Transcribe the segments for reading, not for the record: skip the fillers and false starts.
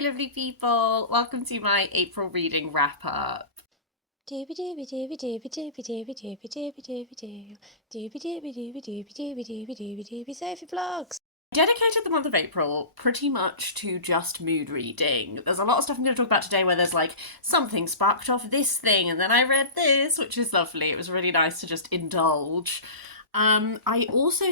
lovely people. Welcome to my April reading wrap up. Doobie doobie doobie doobie doobie doobie doobie doobie doobie doo. Doobie doobie doobie doobie doobie doobie doobie doobie Sophie vlogs. Dedicated the month of April pretty much to just mood reading. There's a lot of stuff I'm going to talk about today where there's like something sparked off this thing and then I read this, which is lovely. It was really nice to just indulge. I also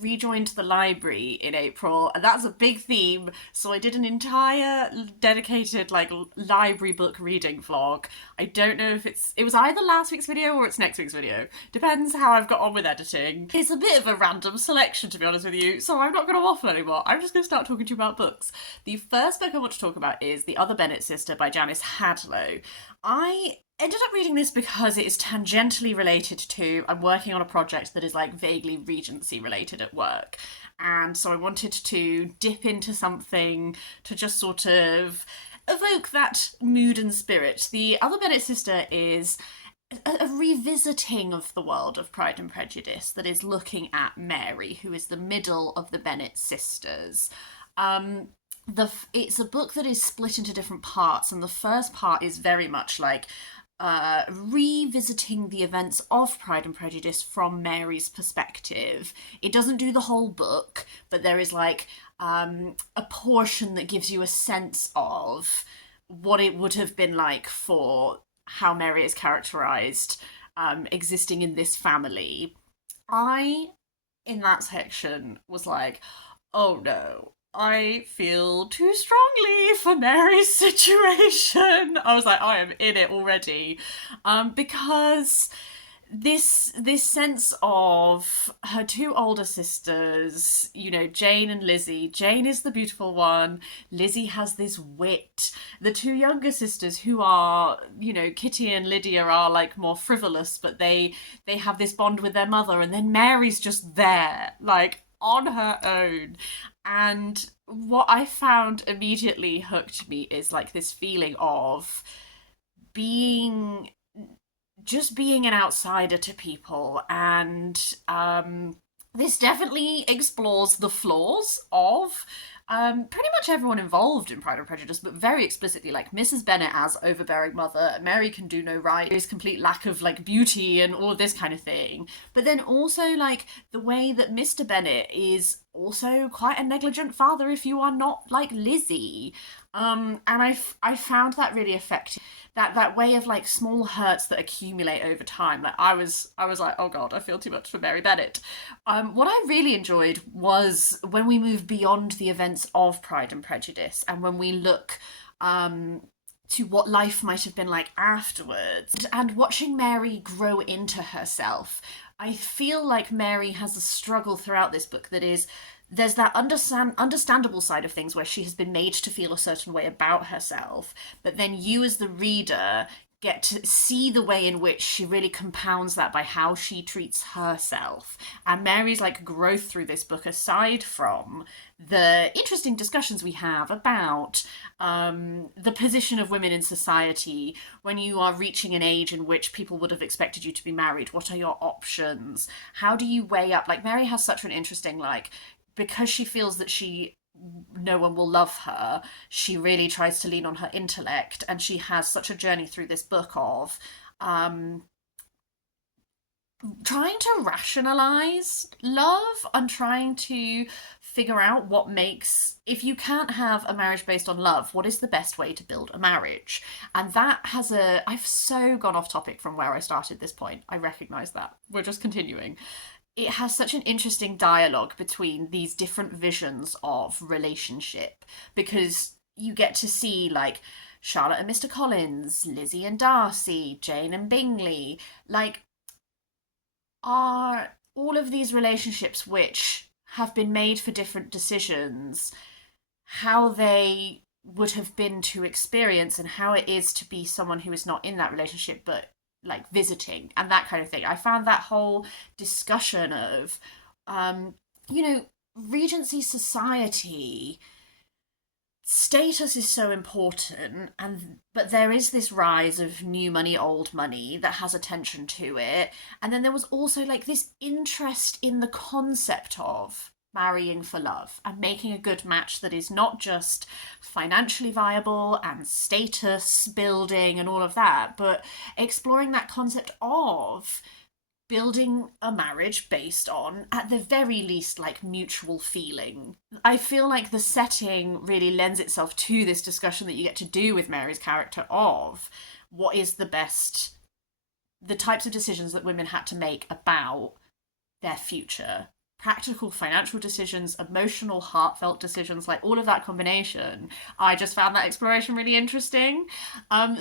rejoined the library in April, and that's a big theme. So I did an entire dedicated library book reading vlog. I don't know if it was either last week's video or it's next week's video. Depends how I've got on with editing. It's a bit of a random selection, to be honest with you, so I'm not going to waffle anymore. I'm just going to start talking to you about books. The first book I want to talk about is The Other Bennet Sister by Janice Hadlow. I ended up reading this because it is tangentially related to, I'm working on a project that is like vaguely Regency related at work. And so I wanted to dip into something to just sort of evoke that mood and spirit. The Other Bennet Sister is a revisiting of the world of Pride and Prejudice that is looking at Mary, who is the middle of the Bennet sisters. It's a book that is split into different parts, and the first part is very much like revisiting the events of Pride and Prejudice from Mary's perspective. It doesn't do the whole book, but there is like a portion that gives you a sense of what it would have been like for how Mary is characterized existing in this family. I, in that section, was like, oh no, I feel too strongly for Mary's situation. I was like, I am in it already. Because this sense of her two older sisters, you know, Jane and Lizzie. Jane is the beautiful one. Lizzie has this wit. The two younger sisters, who are, you know, Kitty and Lydia, are like more frivolous, but they have this bond with their mother, and then Mary's just there, like on her own. And what I found immediately hooked me is like this feeling of being being an outsider to people. And this definitely explores the flaws of pretty much everyone involved in Pride and Prejudice, but very explicitly, like Mrs. Bennet as overbearing mother, Mary can do no right, there's complete lack of like beauty and all of this kind of thing. But then also like the way that Mr. Bennet is also quite a negligent father if you are not like Lizzie. And I found that really effective. That way of like small hurts that accumulate over time. Like I was like, oh god, I feel too much for Mary Bennet. What I really enjoyed was when we move beyond the events of Pride and Prejudice, and when we look to what life might have been like afterwards, and watching Mary grow into herself. I feel like Mary has a struggle throughout this book that is, there's that understandable side of things where she has been made to feel a certain way about herself, but then you as the reader get to see the way in which she really compounds that by how she treats herself. And Mary's like growth through this book, aside from the interesting discussions we have about the position of women in society when you are reaching an age in which people would have expected you to be married. What are your options? How do you weigh up? Like Mary has such an interesting, like, because she feels that no one will love her, she really tries to lean on her intellect, and she has such a journey through this book of trying to rationalize love and trying to figure out what makes, if you can't have a marriage based on love, what is the best way to build a marriage. And that has I've so gone off topic from where I started this point, I recognize that, we're just continuing. It has such an interesting dialogue between these different visions of relationship, because you get to see like Charlotte and Mr. Collins, Lizzie and Darcy, Jane and Bingley, like, are all of these relationships which have been made for different decisions, how they would have been to experience and how it is to be someone who is not in that relationship but like visiting and that kind of thing. I found that whole discussion of you know, Regency society status is so important, and but there is this rise of new money, old money that has attention to it. And then there was also like this interest in the concept of marrying for love and making a good match that is not just financially viable and status building and all of that, but exploring that concept of building a marriage based on, at the very least, like mutual feeling. I feel like the setting really lends itself to this discussion that you get to do with Mary's character of what is the types of decisions that women had to make about their future. Practical financial decisions, emotional, heartfelt decisions, like all of that combination. I just found that exploration really interesting.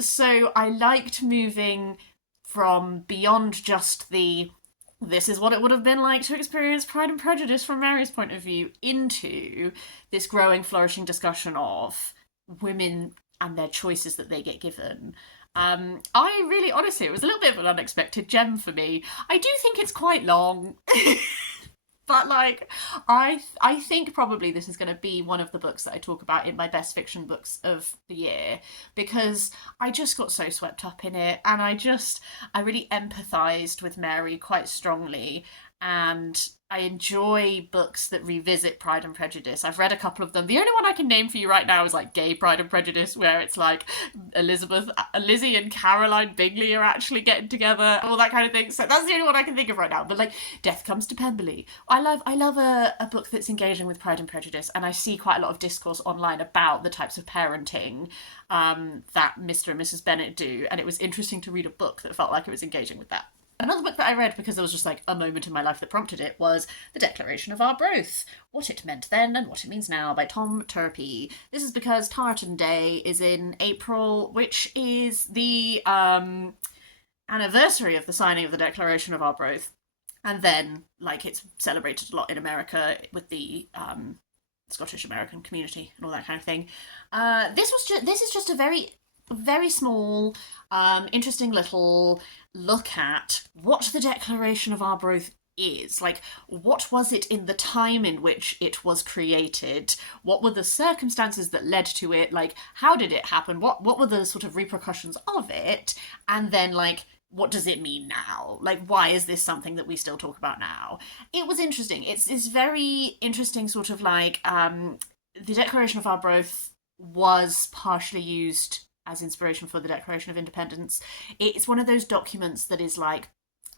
So I liked moving from beyond just this is what it would have been like to experience Pride and Prejudice from Mary's point of view into this growing, flourishing discussion of women and their choices that they get given. I really, honestly, it was a little bit of an unexpected gem for me. I do think it's quite long. But like, I think probably this is going to be one of the books that I talk about in my best fiction books of the year, because I just got so swept up in it, and I really empathised with Mary quite strongly, and I enjoy books that revisit Pride and Prejudice. I've read a couple of them. The only one I can name for you right now is like Gay Pride and Prejudice, where it's like Lizzie and Caroline Bingley are actually getting together, all that kind of thing. So that's the only one I can think of right now. But like Death Comes to Pemberley. I love a book that's engaging with Pride and Prejudice, and I see quite a lot of discourse online about the types of parenting that Mr. and Mrs. Bennet do, and it was interesting to read a book that felt like it was engaging with that. Another book that I read because there was just like a moment in my life that prompted it was The Declaration of Arbroath, What It Meant Then and What It Means Now by Tom Turpie. This is because Tartan Day is in April, which is the anniversary of the signing of the Declaration of Arbroath. And then, like, it's celebrated a lot in America with the Scottish American community and all that kind of thing. This is just a very small, interesting little look at what the Declaration of Arbroath is. Like, what was it in the time in which it was created? What were the circumstances that led to it? Like, how did it happen? What were the sort of repercussions of it? And then, like, what does it mean now? Like, why is this something that we still talk about now? It was interesting. It's very interesting, sort of like, the Declaration of Arbroath was partially used as inspiration for the Declaration of Independence. It's one of those documents that is like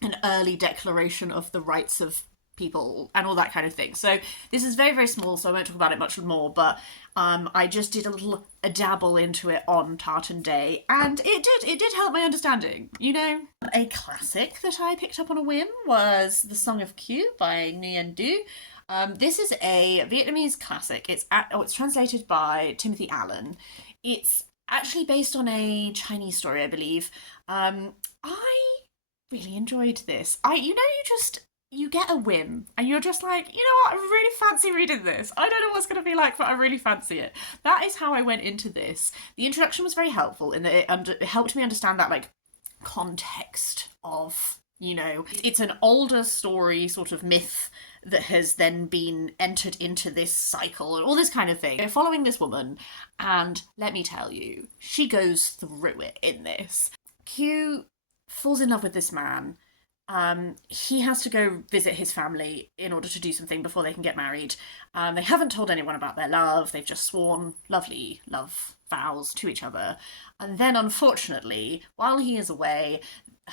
an early declaration of the rights of people and all that kind of thing. So this is very, very small, so I won't talk about it much more, but I just did a dabble into it on Tartan Day, and it did help my understanding, you know. A classic that I picked up on a whim was The Song of Kieu by Nguyen. This is a Vietnamese classic. It's translated by Timothy Allen. It's actually based on a Chinese story, I believe. I really enjoyed this. You get a whim, and you're just like, you know what, I really fancy reading this. I don't know what's going to be like, but I really fancy it. That is how I went into this. The introduction was very helpful in that it helped me understand that, like, context of, you know, it's an older story, sort of myth that has then been entered into this cycle and all this kind of thing. They're following this woman, and let me tell you, she goes through it in this. Kieu falls in love with this man. He has to go visit his family in order to do something before they can get married. They haven't told anyone about their love. They've just sworn lovely love vows to each other. And then, unfortunately, while he is away,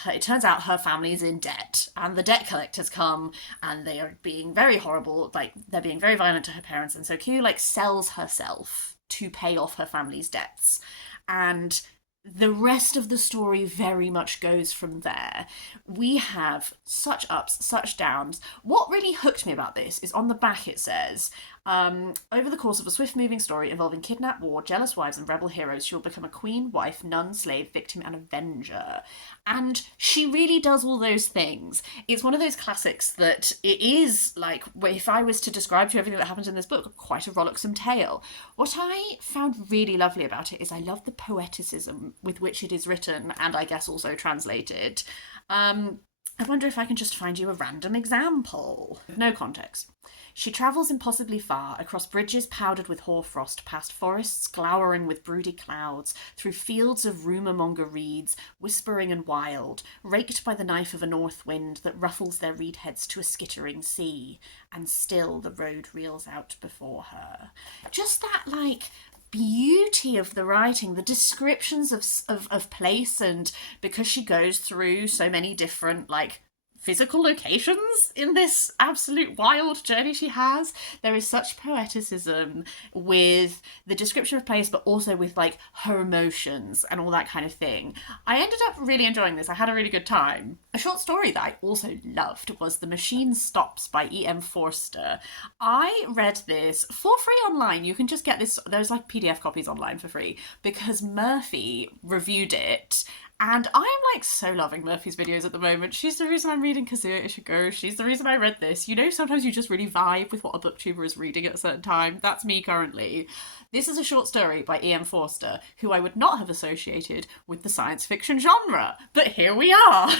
it turns out her family is in debt, and the debt collectors come, and they are being very horrible, like, they're being very violent to her parents, and so Kieu, like, sells herself to pay off her family's debts. And the rest of the story very much goes from there. We have such ups, such downs. What really hooked me about this is on the back it says, over the course of a swift-moving story involving kidnapped war, jealous wives, and rebel heroes, she will become a queen, wife, nun, slave, victim, and avenger. And she really does all those things. It's one of those classics that it is, like, if I was to describe to you everything that happens in this book, quite a rollicksome tale. What I found really lovely about it is I love the poeticism with which it is written, and I guess also translated. I wonder if I can just find you a random example. No context. She travels impossibly far, across bridges powdered with hoarfrost, past forests glowering with broody clouds, through fields of rumour-monger reeds, whispering and wild, raked by the knife of a north wind that ruffles their reed heads to a skittering sea, and still the road reels out before her. Just that, like, beauty of the writing, the descriptions of place, and because she goes through so many different, like, physical locations in this absolute wild journey she has. There is such poeticism with the description of place, but also with, like, her emotions and all that kind of thing. I ended up really enjoying this. I had a really good time. A short story that I also loved was The Machine Stops by E.M. Forster. I read this for free online. You can just get this, there's like PDF copies online for free, because Murphy reviewed it. And I'm, like, so loving Murphy's videos at the moment. She's the reason I'm reading Kieu, Ishigo. She's the reason I read this. You know, sometimes you just really vibe with what a booktuber is reading at a certain time. That's me currently. This is a short story by E.M. Forster, who I would not have associated with the science fiction genre. But here we are.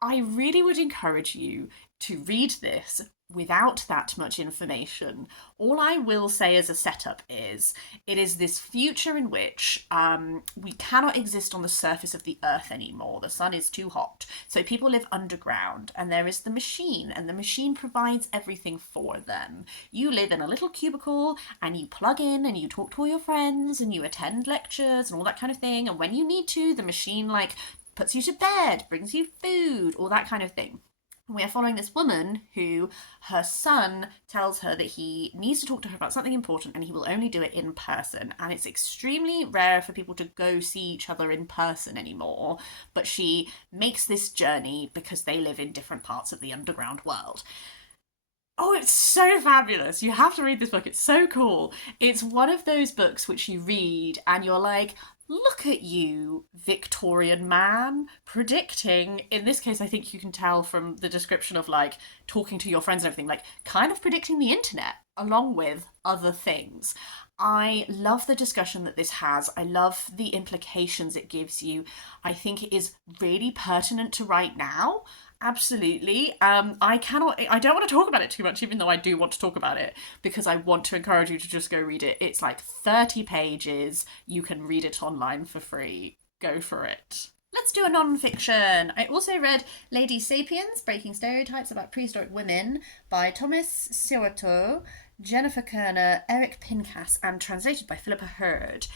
I really would encourage you to read this without that much information. All I will say as a setup is, it is this future in which we cannot exist on the surface of the earth anymore. The sun is too hot. So people live underground, and there is the machine, and the machine provides everything for them. You live in a little cubicle, and you plug in, and you talk to all your friends, and you attend lectures, and all that kind of thing. And when you need to, the machine, like, puts you to bed, brings you food, all that kind of thing. We are following this woman who, her son tells her that he needs to talk to her about something important and he will only do it in person. And it's extremely rare for people to go see each other in person anymore. But she makes this journey because they live in different parts of the underground world. Oh, it's so fabulous. You have to read this book. It's so cool. It's one of those books which you read and you're like, look at you, Victorian man, predicting, in this case, I think you can tell from the description of, like, talking to your friends and everything, like, kind of predicting the internet, along with other things. I love the discussion that this has. I love the implications it gives you. I think it is really pertinent to right now. Absolutely. I don't want to talk about it too much, even though I do want to talk about it, because I want to encourage you to just go read it. It's like 30 pages. You can read it online for free. Go for it. Let's do a non-fiction. I also read Lady Sapiens, Breaking Stereotypes About Prehistoric Women by Thomas Cirotteau, Jennifer Kerner, Eric Pincas, and translated by Philippa Hurd.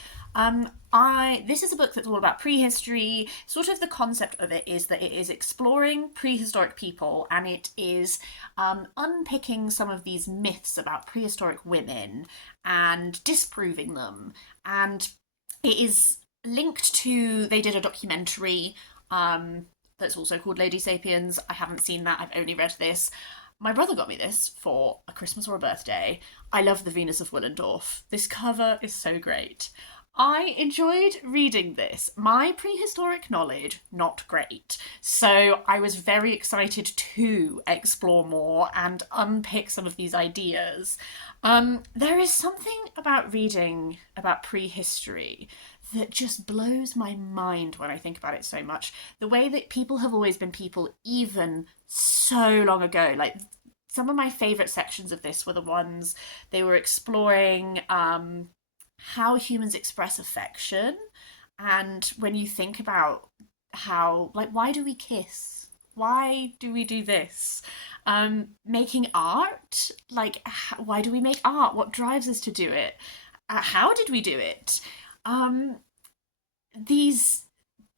This is a book that's all about prehistory. Sort of the concept of it is that it is exploring prehistoric people, and it is unpicking some of these myths about prehistoric women and disproving them. And it is linked to, they did a documentary that's also called Lady Sapiens. I haven't seen that. I've only read this. My brother got me this for a Christmas or a birthday. I love the Venus of Willendorf. This cover is so great. I enjoyed reading this. My prehistoric knowledge, not great. So I was very excited to explore more and unpick some of these ideas. There is something about reading about prehistory that just blows my mind when I think about it so much. The way that people have always been people, even so long ago. Like, some of my favourite sections of this were the ones they were exploring how humans express affection. And when you think about how, like, why do we kiss? Why do we do this? Making art, like, why do we make art? What drives us to do it? How did we do it? These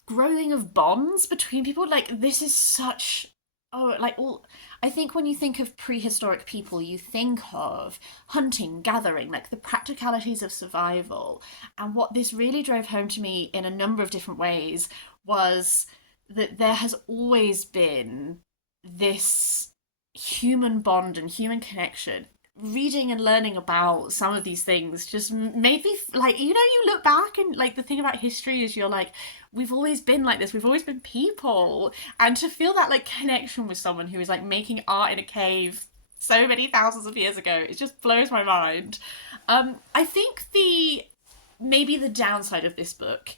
growing of bonds between people, like, this is such, I think when you think of prehistoric people, you think of hunting, gathering, like the practicalities of survival. And what this really drove home to me in a number of different ways was that there has always been this human bond and human connection. Reading and learning about some of these things just made me, like, you know, you look back and, like, the thing about history is you're like, we've always been like this, we've always been people. And to feel that, like, connection with someone who is, like, making art in a cave so many thousands of years ago, it just blows my mind. I think maybe the downside of this book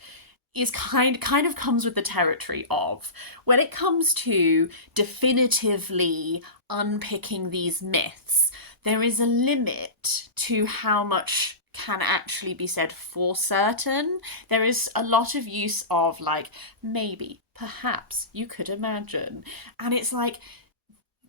is kind of comes with the territory of, when it comes to definitively unpicking these myths, there is a limit to how much can actually be said for certain. There is a lot of use of like, maybe, perhaps, you could imagine. And it's like,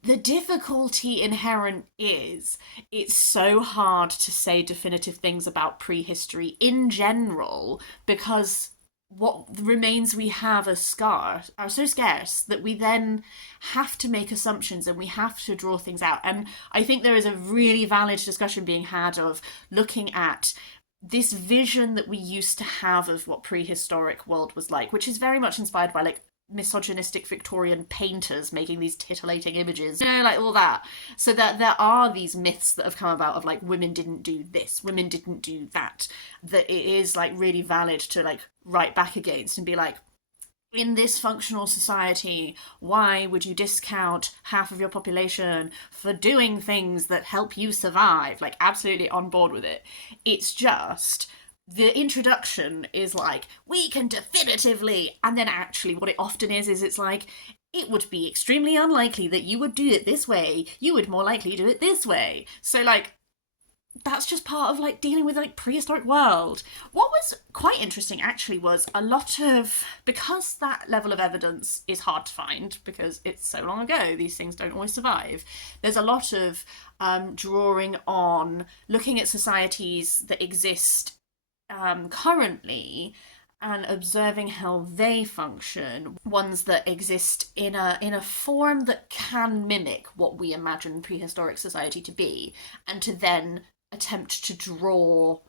the difficulty inherent is it's so hard to say definitive things about prehistory in general because what remains we have are so scarce that we then have to make assumptions and we have to draw things out. And I think there is a really valid discussion being had of looking at this vision that we used to have of what prehistoric world was like, which is very much inspired by like misogynistic Victorian painters making these titillating images, like all that. So that there are these myths that have come about of like women didn't do this, women didn't do that, that it is like really valid to like write back against and be like, in this functional society, why would you discount half of your population for doing things that help you survive? Like, absolutely on board with it. It's just the introduction is like, we can definitively, and then actually what it often is it's like, it would be extremely unlikely that you would do it this way, you would more likely do it this way. So like, that's just part of like dealing with like prehistoric world. What was quite interesting actually was a lot of, because that level of evidence is hard to find because it's so long ago, these things don't always survive, there's a lot of drawing on looking at societies that exist currently and observing how they function, ones that exist in a form that can mimic what we imagine prehistoric society to be, and to then attempt to draw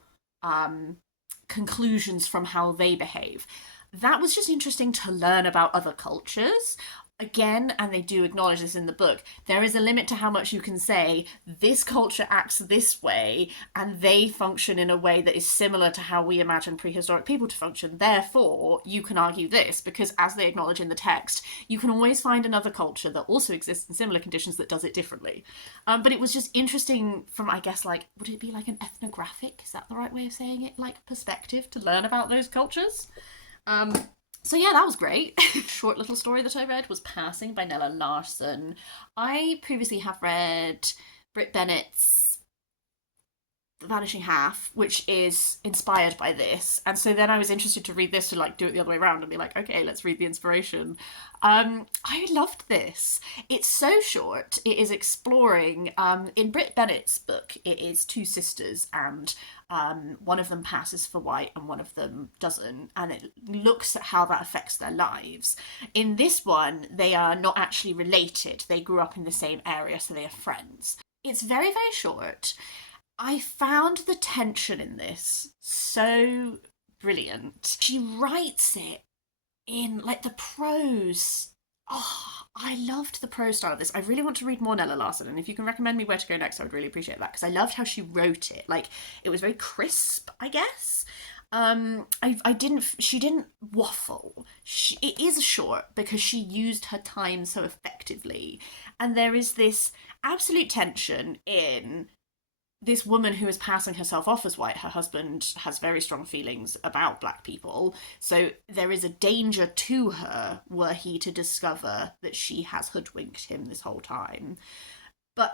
conclusions from how they behave. That was just interesting to learn about other cultures. Again, and they do acknowledge this in the book, there is a limit to how much you can say, this culture acts this way, and they function in a way that is similar to how we imagine prehistoric people to function. Therefore, you can argue this, because as they acknowledge in the text, you can always find another culture that also exists in similar conditions that does it differently. But it was just interesting from, I guess, like, would it be like an ethnographic, is that the right way of saying it, like perspective to learn about those cultures? So yeah, that was great. Short little story that I read was Passing by Nella Larson. I previously have read Britt Bennet's The Vanishing Half, which is inspired by this. And so then I was interested to read this to like do it the other way around and be like, okay, let's read the inspiration. I loved this. It's so short. It is exploring, in Britt Bennet's book, it is two sisters and one of them passes for white and one of them doesn't, and it looks at how that affects their lives. In this one, they are not actually related. They grew up in the same area, so they are friends. It's very, very short. I found the tension in this so brilliant. She writes it in, like, the prose. Oh, I loved the prose style of this. I really want to read more Nella Larson, and if you can recommend me where to go next, I would really appreciate that, because I loved how she wrote it. Like, it was very crisp, I guess. She didn't waffle. It is short because she used her time so effectively. And there is this absolute tension in this woman who is passing herself off as white. Her husband has very strong feelings about black people, so there is a danger to her were he to discover that she has hoodwinked him this whole time.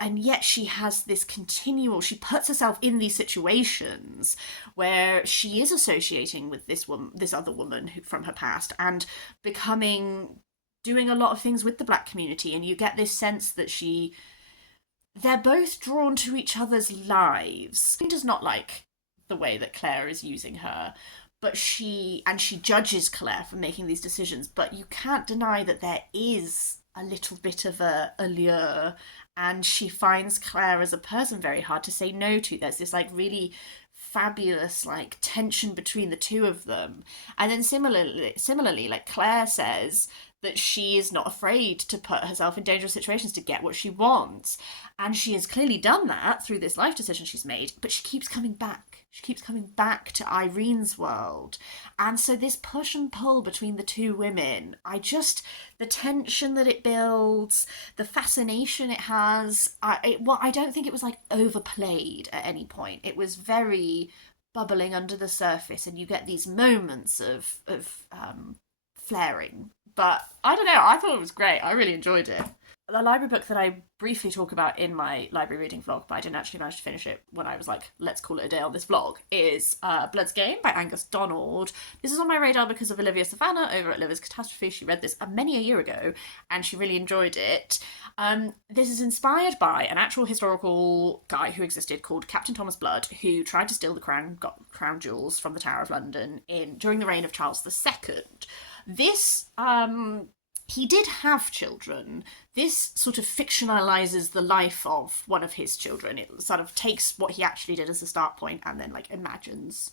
And yet she has this she puts herself in these situations where she is associating with this other woman from her past, and doing a lot of things with the black community, and you get this sense that they're both drawn to each other's lives. She does not like the way that Claire is using her, but she judges Claire for making these decisions, but you can't deny that there is a little bit of a allure, and she finds Claire as a person very hard to say no to. There's this like really fabulous like tension between the two of them. And then similarly, like Claire says that she is not afraid to put herself in dangerous situations to get what she wants. And she has clearly done that through this life decision she's made, but she keeps coming back. She keeps coming back to Irene's world. And so this push and pull between the two women, the tension that it builds, the fascination it has, I don't think it was like overplayed at any point. It was very bubbling under the surface, and you get these moments of flaring. But I don't know, I thought it was great. I really enjoyed it. the library book that I briefly talk about in my library reading vlog, but I didn't actually manage to finish it when I was like, let's call it a day on this vlog, is Blood's Game by Angus Donald. This is on my radar because of Olivia Savannah over at Liver's Catastrophe. She read this many a year ago and she really enjoyed it. This is inspired by an actual historical guy who existed called Captain Thomas Blood, who tried to steal the crown jewels from the Tower of London during the reign of Charles II. This he did have children. This sort of fictionalizes the life of one of his children. It sort of takes what he actually did as a start point and then like imagines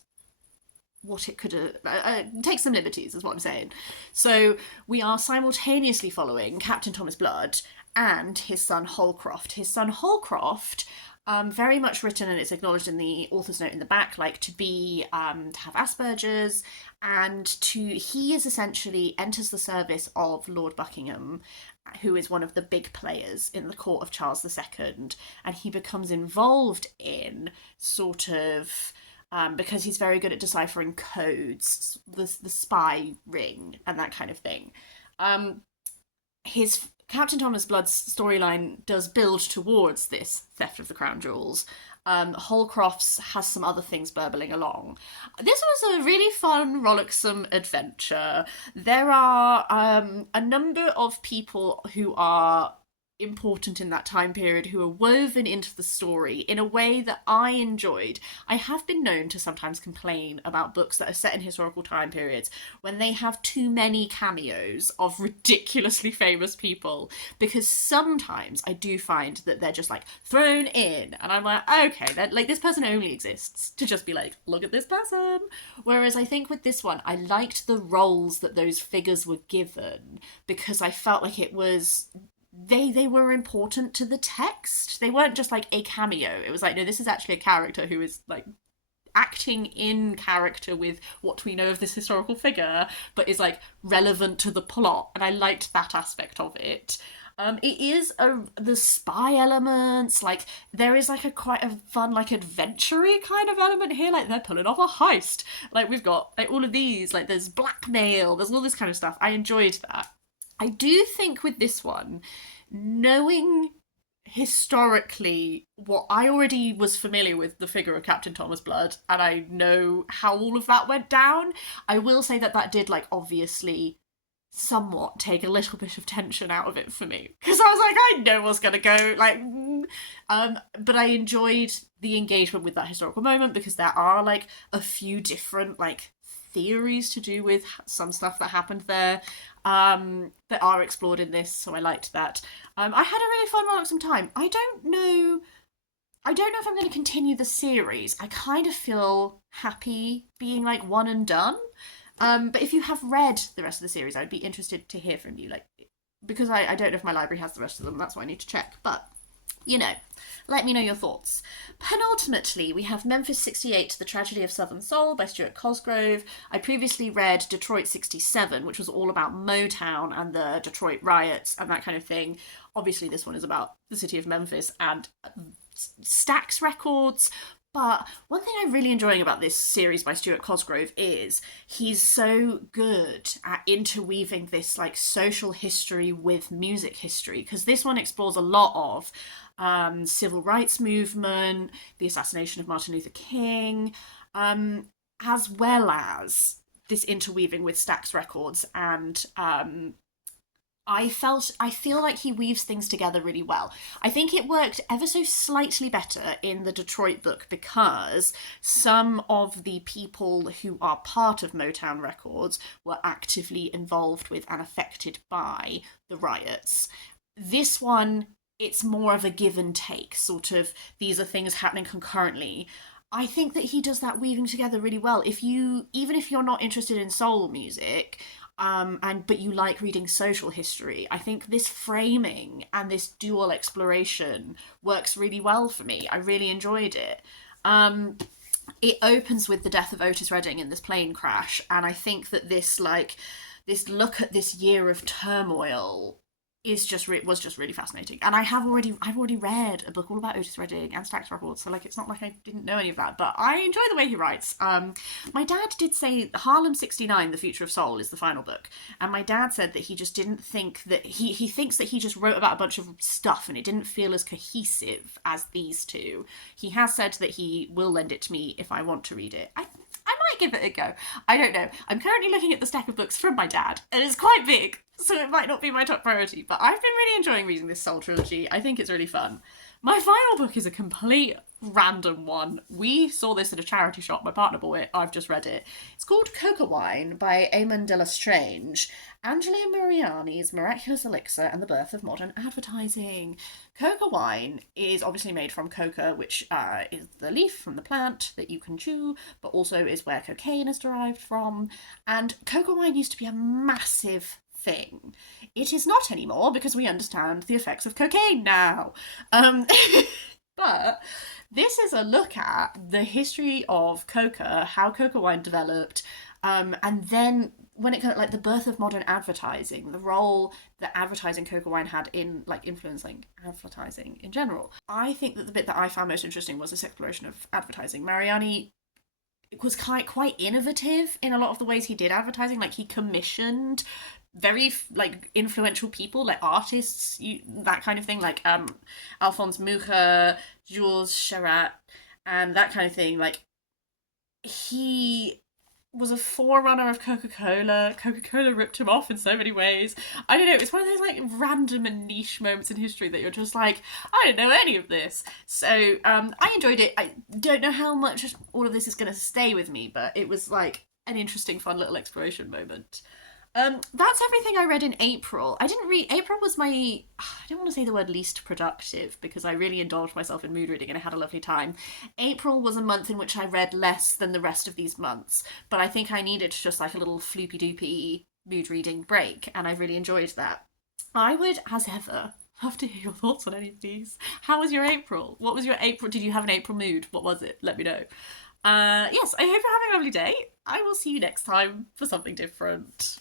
what it could have, take some liberties is what I'm saying. So we are simultaneously following Captain Thomas Blood and his son Holcroft. His son Holcroft, very much written, and it's acknowledged in the author's note in the back, like to have Asperger's, and he is essentially enters the service of Lord Buckingham, who is one of the big players in the court of Charles II, and he becomes involved in sort of because he's very good at deciphering codes, the spy ring and that kind of thing. His Captain Thomas Blood's storyline does build towards this theft of the crown jewels. Holcroft's has some other things burbling along. This was a really fun, rollicksome adventure. There are a number of people who are important in that time period who are woven into the story in a way that I enjoyed. I have been known to sometimes complain about books that are set in historical time periods when they have too many cameos of ridiculously famous people, because sometimes I do find that they're just like thrown in and I'm like, okay, that like this person only exists to just be like, look at this person. Whereas I think with this one I liked the roles that those figures were given, because I felt like it was they were important to the text. They weren't just like a cameo. It was like, no, this is actually a character who is like acting in character with what we know of this historical figure, but is like relevant to the plot. And I liked that aspect of it. It is the spy elements, like there is like quite a fun like adventure-y kind of element here, like they're pulling off a heist, like we've got like all of these, like there's blackmail, there's all this kind of stuff. I enjoyed that. I do think with this one, knowing historically what I already was familiar with the figure of Captain Thomas Blood, and I know how all of that went down, I will say that did like obviously somewhat take a little bit of tension out of it for me, because I was like, I know what's gonna go like but I enjoyed the engagement with that historical moment, because there are like a few different like theories to do with some stuff that happened there that are explored in this, so I liked that. I had a really fun rollicksome time. I don't know if I'm going to continue the series. I kind of feel happy being like one and done. But if you have read the rest of the series, I'd be interested to hear from you, like, because I don't know if my library has the rest of them. That's what I need to check, but you know, let me know your thoughts. Penultimately, we have Memphis 68, The Tragedy of Southern Soul by Stuart Cosgrove. I previously read Detroit 67, which was all about Motown and the Detroit riots and that kind of thing. Obviously, this one is about the city of Memphis and Stax Records. But one thing I'm really enjoying about this series by Stuart Cosgrove is he's so good at interweaving this like social history with music history, because this one explores a lot of civil rights movement, the assassination of Martin Luther King, as well as this interweaving with Stax Records, and I feel like he weaves things together really well. I think it worked ever so slightly better in the Detroit book because some of the people who are part of Motown Records were actively involved with and affected by the riots. This one, it's more of a give and take, sort of, these are things happening concurrently. I think that he does that weaving together really well. Even if you're not interested in soul music, but you like reading social history, I think this framing and this dual exploration works really well for me. I really enjoyed it. It opens with the death of Otis Redding in this plane crash, and I think that this look at this year of turmoil was just really fascinating. And I've already read a book all about Otis Redding and Stax Records, so like it's not like I didn't know any of that, but I enjoy the way he writes. My dad did say Harlem 69, The Future of Soul, is the final book, and my dad said that he just didn't think that he thinks that he just wrote about a bunch of stuff and it didn't feel as cohesive as these two. He has said that he will lend it to me if I want to read it. I might give it a go. I don't know. I'm currently looking at the stack of books from my dad, and it's quite big, so it might not be my top priority, but I've been really enjoying reading this Soul trilogy. I think it's really fun. My final book is a complete random one. We saw this at a charity shop. My partner bought it. I've just read it. It's called Coca Wine by Aymon de Lestrange. Angelo Mariani's Miraculous Elixer and the Birth of Modern Advertising. Coca wine is obviously made from coca, which is the leaf from the plant that you can chew, but also is where cocaine is derived from. And coca wine used to be a massive thing. It is not anymore because we understand the effects of cocaine now. But this is a look at the history of coca, how coca wine developed, and then when it comes like the birth of modern advertising, the role that advertising coca wine had in like influencing advertising in general. I think that the bit that I found most interesting was this exploration of advertising. Mariani was quite innovative in a lot of the ways he did advertising. Like he commissioned very like influential people, like artists, that kind of thing, like Alphonse Mucha, Jules Charat, and that kind of thing. Like he was a forerunner of Coca-Cola. Coca-Cola ripped him off in so many ways. I don't know, it's one of those like random and niche moments in history that you're just like, I don't know any of this. So I enjoyed it. I don't know how much all of this is going to stay with me, but it was like an interesting, fun little exploration moment. That's everything I read in April. April was my, I don't want to say the word least productive because I really indulged myself in mood reading and I had a lovely time. April was a month in which I read less than the rest of these months, but I think I needed just like a little floopy doopy mood reading break, and I really enjoyed that. I would, as ever, love to hear your thoughts on any of these. How was your April? What was your April? Did you have an April mood? What was it? Let me know. Yes, I hope you're having a lovely day. I will see you next time for something different.